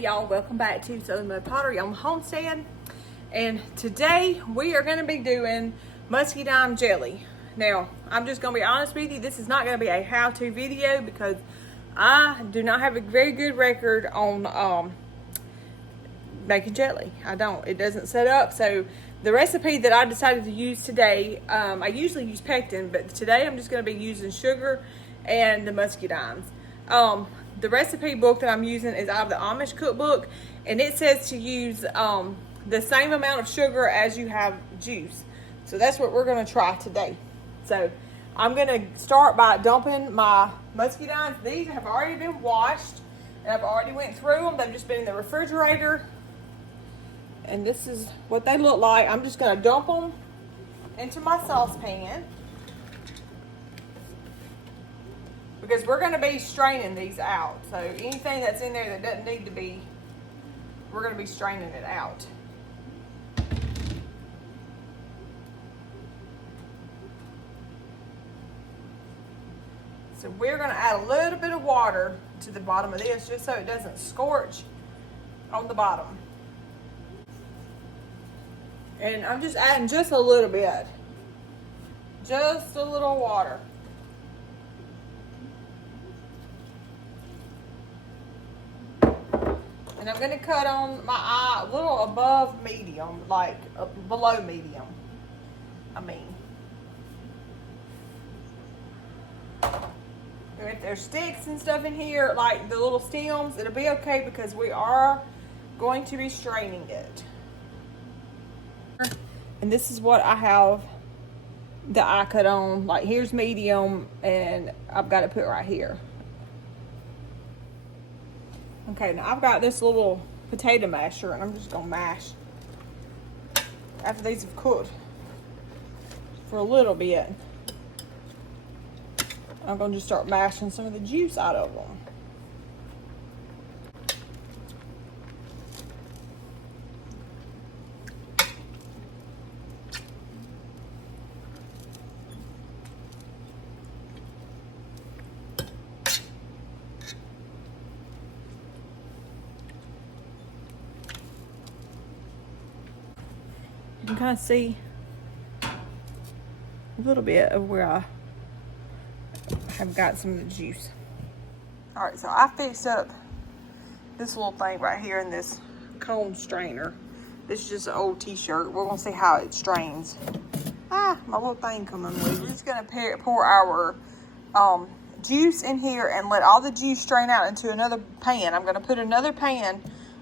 y'all, welcome back to Southern Mud Pottery on the homestead. And today we are going to be doing muscadine jelly. Now, I'm just going to be honest with you, this is not going to be a how-to video because I do not have a very good record on making jelly. I don't. It doesn't set up. So the recipe that I decided to use today, I usually use pectin, but today I'm just going to be using sugar and the muscadines. The recipe book that I'm using is out of the Amish cookbook, and it says to use the same amount of sugar as you have juice. So that's what we're going to try today. So I'm going to start by dumping my muscadines. These have already been washed, and I've already went through them. They've just been in the refrigerator, and this is what they look like. I'm just going to dump them into my saucepan, because we're going to be straining these out. So anything that's in there that doesn't need to be, we're going to be straining it out. So we're going to add a little bit of water to the bottom of this just so it doesn't scorch on the bottom. And I'm just adding just a little bit. Just a little water. And I'm going to cut on my eye a little above medium, like below medium. If there's sticks and stuff in here, like the little stems, it'll be okay because we are going to be straining it. And this is what I have the eye cut on. Like here's medium, and I've got it put right here. Okay, now I've got this little potato masher, and I'm just gonna mash after these have cooked for a little bit. I'm gonna just start mashing some of the juice out of them. You can kind of see a little bit of where I have got some of the juice. All right, so I fixed up this little thing right here in this cone strainer. This is just an old t-shirt. We're gonna see how it strains. My little thing coming loose. We're just gonna pour our juice in here and let all the juice strain out into another pan. I'm gonna put another pan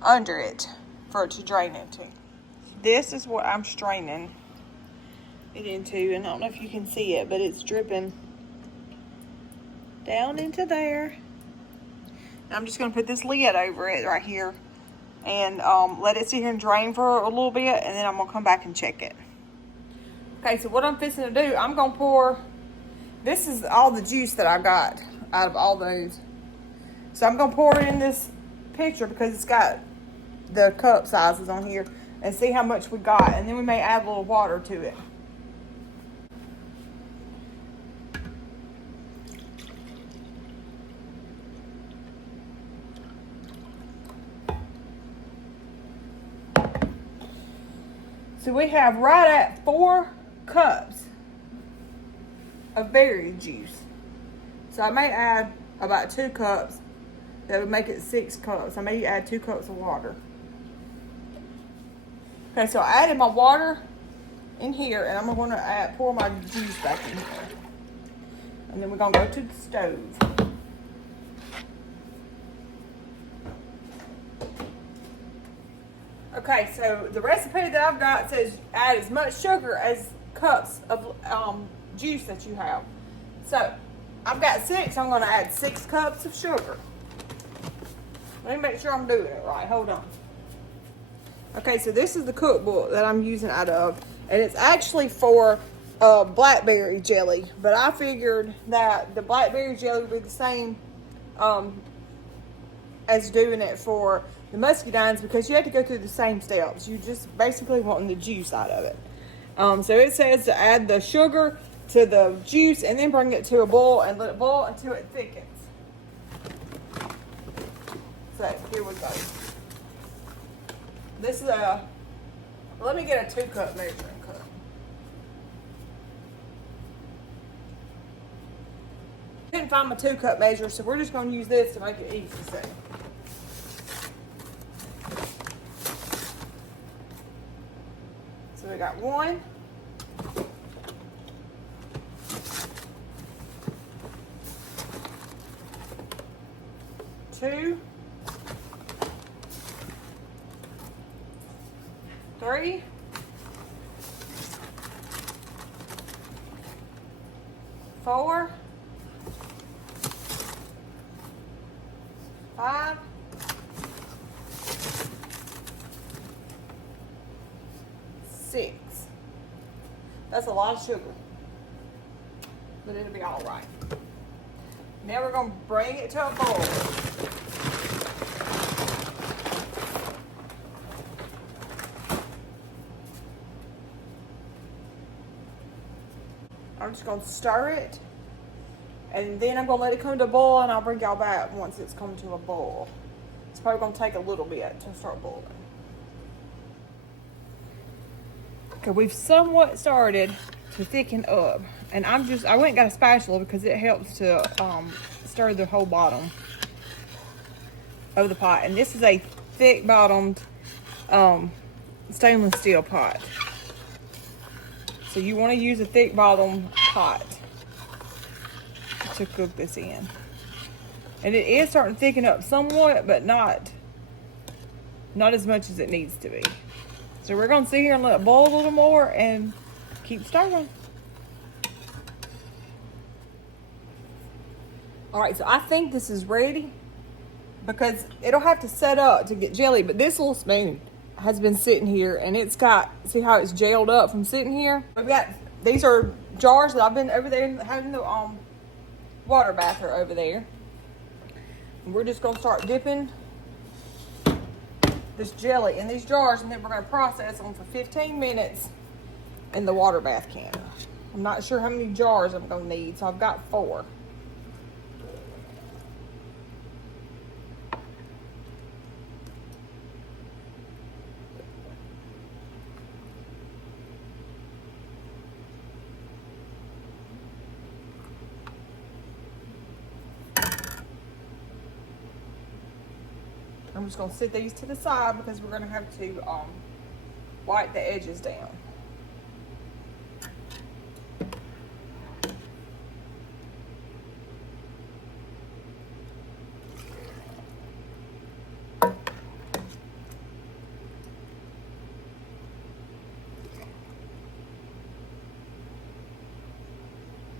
under it for it to drain into. This is what I'm straining it into, and I don't know if you can see it, but it's dripping down into there. And I'm just going to put this lid over it right here and let it sit here and drain for a little bit, and then I'm going to come back and check it. Okay, so what I'm fixing to do, I'm going to pour, this is all the juice that I got out of all those. So I'm going to pour it in this pitcher because it's got the cup sizes on here, and see how much we got, and then we may add a little water to it. So we have right at 4 cups of berry juice. So I may add about 2 cups. That would make it 6 cups. I may add 2 cups of water. Okay, so I added my water in here, and I'm going to pour my juice back in here. And then we're going to go to the stove. Okay, so the recipe that I've got says add as much sugar as cups of juice that you have. So I've got 6. I'm going to add 6 cups of sugar. Let me make sure I'm doing it right. Hold on. Okay, so this is the cookbook that I'm using out of, and it's actually for blackberry jelly, but I figured that the blackberry jelly would be the same as doing it for the muscadines, because you have to go through the same steps. You just basically want the juice out of it. So it says to add the sugar to the juice and then bring it to a boil and let it boil until it thickens. So here we go. This is a, let me get a 2-cup measuring cup. Couldn't find my 2-cup measure, so we're just going to use this to make it easy to see. So we got 1, 2, 3, 4, 5, 6. That's a lot of sugar, but it'll be all right. Now we're going to bring it to a boil. I'm just going to stir it, and then I'm going to let it come to a boil, and I'll bring y'all back once it's come to a boil. It's probably going to take a little bit to start boiling. Okay, we've somewhat started to thicken up, and I went and got a spatula because it helps to stir the whole bottom of the pot. And this is a thick bottomed stainless steel pot. So you want to use a thick bottom pot to cook this in. And it is starting to thicken up somewhat, but not as much as it needs to be. So we're going to sit here and let it boil a little more and keep stirring. All right, so I think this is ready because it'll have to set up to get jelly, but this little spoon has been sitting here and it's got, see how it's gelled up from sitting here? We've got, these are jars that I've been over there having the water bather over there. And we're just going to start dipping this jelly in these jars, and then we're going to process them for 15 minutes in the water bath can. I'm not sure how many jars I'm going to need, so I've got 4. I'm just going to sit these to the side because we're going to have to wipe the edges down.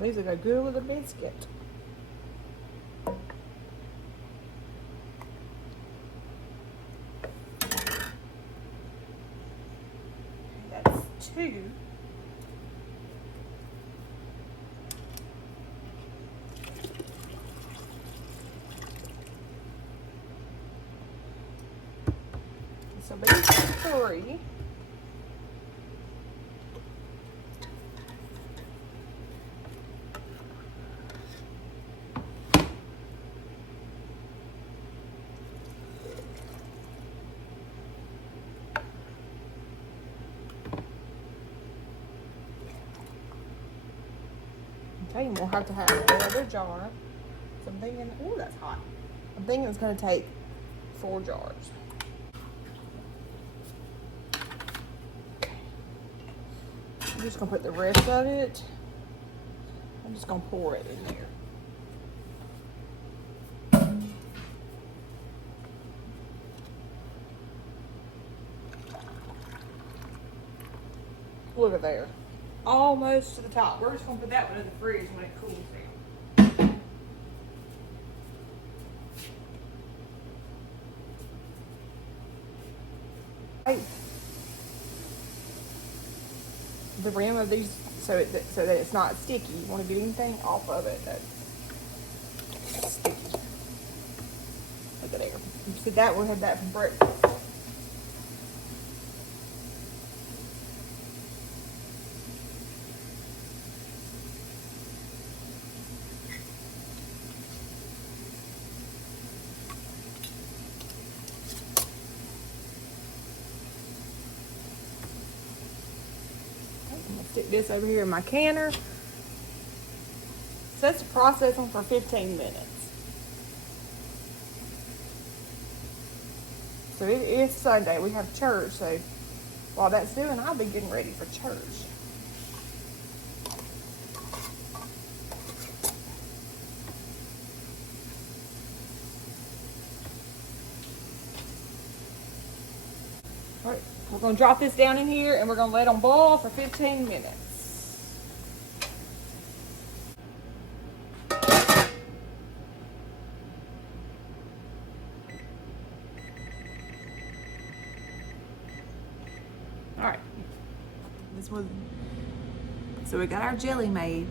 These will go good with a biscuit. That's 2. So these are 3. Okay, we'll have to have another jar. So I'm thinking, ooh, that's hot. I'm thinking it's going to take 4 jars. I'm just going to put the rest of it. I'm just going to pour it in there. Look at there. Almost to the top. We're just going to put that one in the fridge when it cools down. Right. The rim of these, so that it's not sticky. You want to get anything off of it that's sticky. Look at there. You see that? We had that from breakfast. stick this over here in my canner. Set to process them for 15 minutes. So it is Sunday. We have church. So while that's doing, I'll be getting ready for church. All right, we're going to drop this down in here and we're going to let them boil for 15 minutes. All right, so we got our jelly made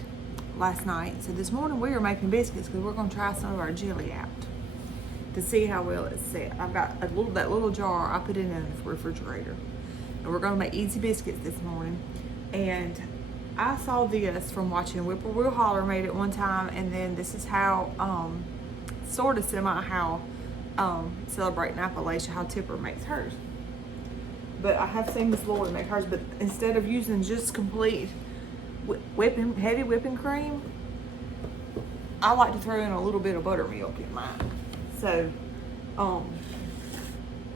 last night. So this morning we were making biscuits because we're going to try some of our jelly out to see how well it's set. I've got that little jar. I put it in the refrigerator, and we're going to make easy biscuits this morning. And I saw this from watching Whippoorwill Holler made it one time, and then this is how sort of semi how Celebrating Appalachia, how Tipper makes hers. But I have seen Miss Lori make hers, but instead of using just complete heavy whipping cream, I like to throw in a little bit of buttermilk in mine. So,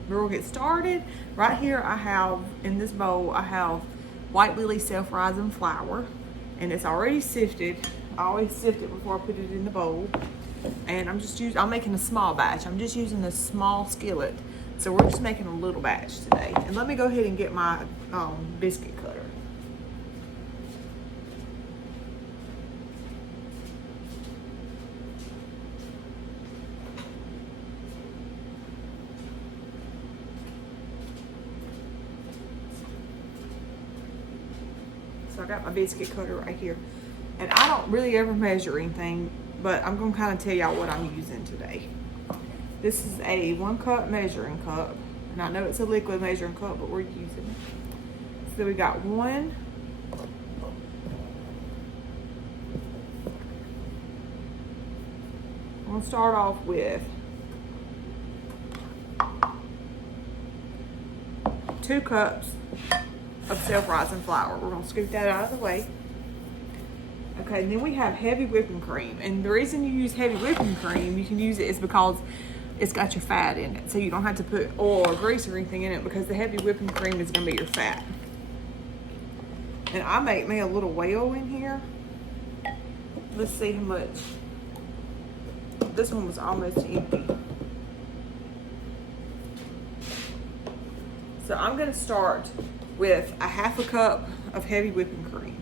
we'll get started. Right here I have, in this bowl, I have White Lily self-rising flour, and it's already sifted. I always sift it before I put it in the bowl. And I'm making a small batch. I'm just using a small skillet. So we're just making a little batch today. And let me go ahead and get my biscuit cutter. So I got my biscuit cutter right here. And I don't really ever measure anything, but I'm gonna kind of tell y'all what I'm using today. This is a 1 cup measuring cup. And I know it's a liquid measuring cup, but we're using it. So we got one. I'm gonna start off with 2 cups of self-rising flour. We're gonna scoop that out of the way. Okay, and then we have heavy whipping cream. And the reason you use heavy whipping cream, you can use it, is because it's got your fat in it. So you don't have to put oil or grease or anything in it, because the heavy whipping cream is gonna be your fat. And I make me a little well in here. Let's see how much. This one was almost empty. So I'm gonna start with a 1/2 cup of heavy whipping cream.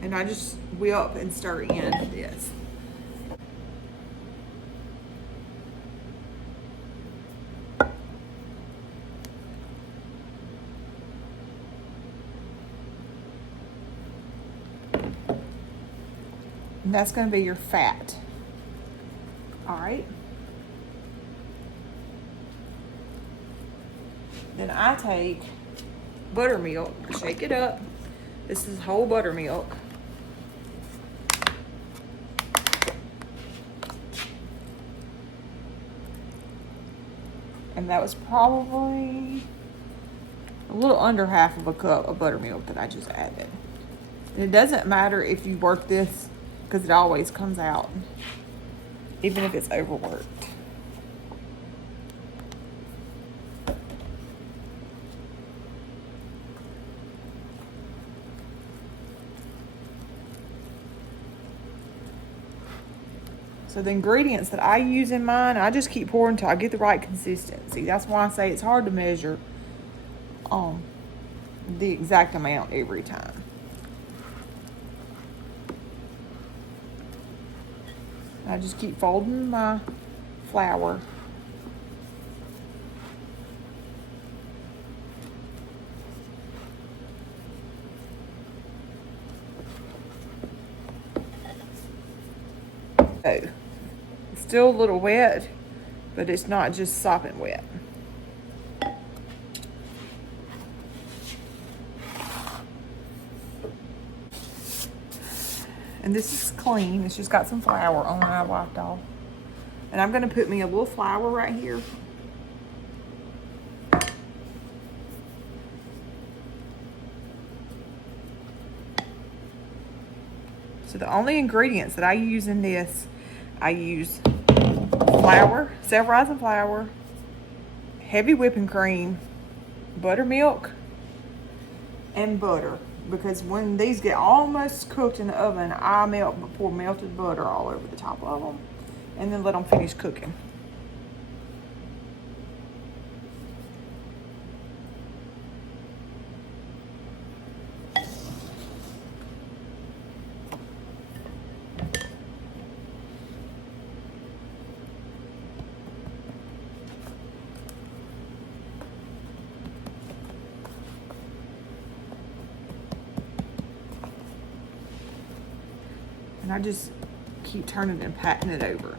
And I just whip and stir in this. And that's going to be your fat. All right. Then I take buttermilk, shake it up. This is whole buttermilk. And that was probably a little under 1/2 cup of buttermilk that I just added. And it doesn't matter if you work this, because it always comes out, even if it's overworked. So the ingredients that I use in mine, I just keep pouring until I get the right consistency. That's why I say it's hard to measure the exact amount every time. I just keep folding my flour. So, it's still a little wet, but it's not just sopping wet. And this is clean. It's just got some flour on it I wiped off. And I'm going to put me a little flour right here. So the only ingredients that I use in this, I use flour, self-rising flour, heavy whipping cream, buttermilk, and butter. Because when these get almost cooked in the oven, I pour melted butter all over the top of them and then let them finish cooking. And I just keep turning and patting it over.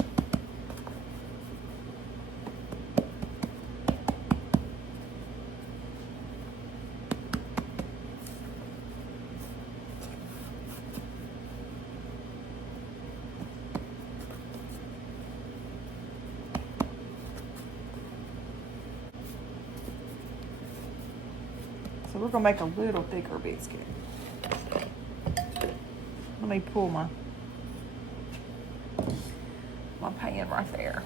So we're gonna make a little thicker biscuit. Let me pull my pan right there.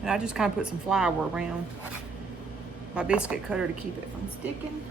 And I just kind of put some flour around my biscuit cutter to keep it from sticking.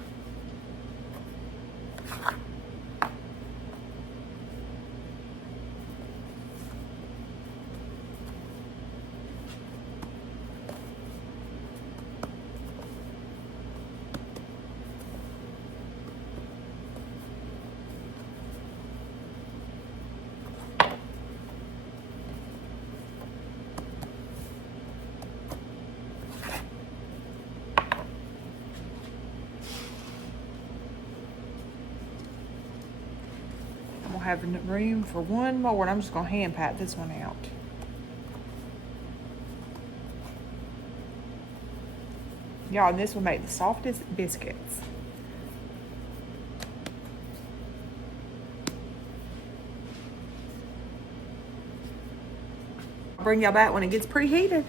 Have room for one more, and I'm just gonna hand pat this one out. Y'all, and this will make the softest biscuits. I'll bring y'all back when it gets preheated.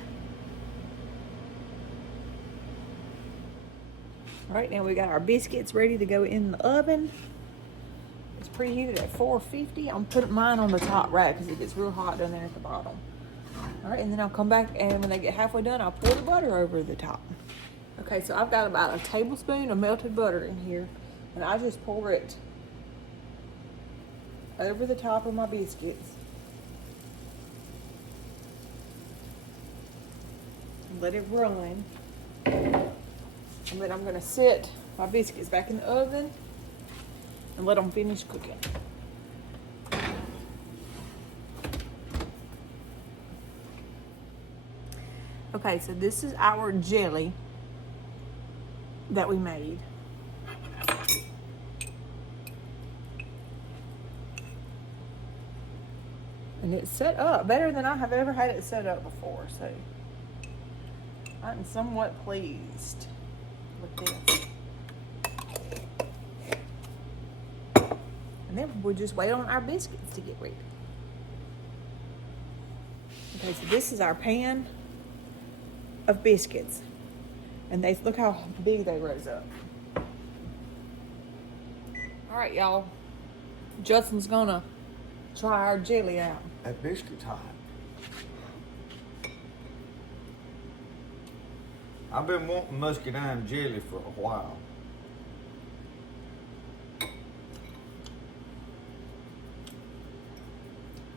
All right, now we got our biscuits ready to go in the oven. It's preheated at 450. I'm putting mine on the top rack because it gets real hot down there at the bottom. All right, and then I'll come back, and when they get halfway done, I'll pour the butter over the top. Okay, so I've got about a tablespoon of melted butter in here, and I just pour it over the top of my biscuits. And let it run. And then I'm gonna sit my biscuits back in the oven and let them finish cooking. Okay, so this is our jelly that we made. And it's set up better than I have ever had it set up before, so I'm somewhat pleased with this. And then we'll just wait on our biscuits to get ready. Okay, so this is our pan of biscuits. And look how big they rose up. All right, y'all. Justin's gonna try our jelly out. That biscuit's hot. I've been wanting muscadine jelly for a while.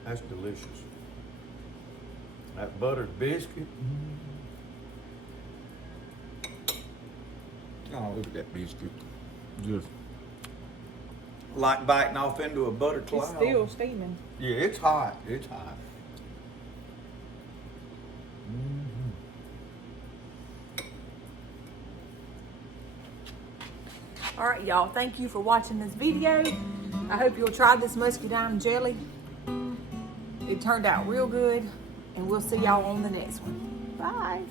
That's delicious. That buttered biscuit. Oh, look at that biscuit. Just like biting off into a butter cloud. It's still steaming. Yeah, it's hot. It's hot. All right, y'all. Thank you for watching this video. I hope you'll try this muscadine jelly. It turned out real good, and we'll see y'all on the next one. Bye.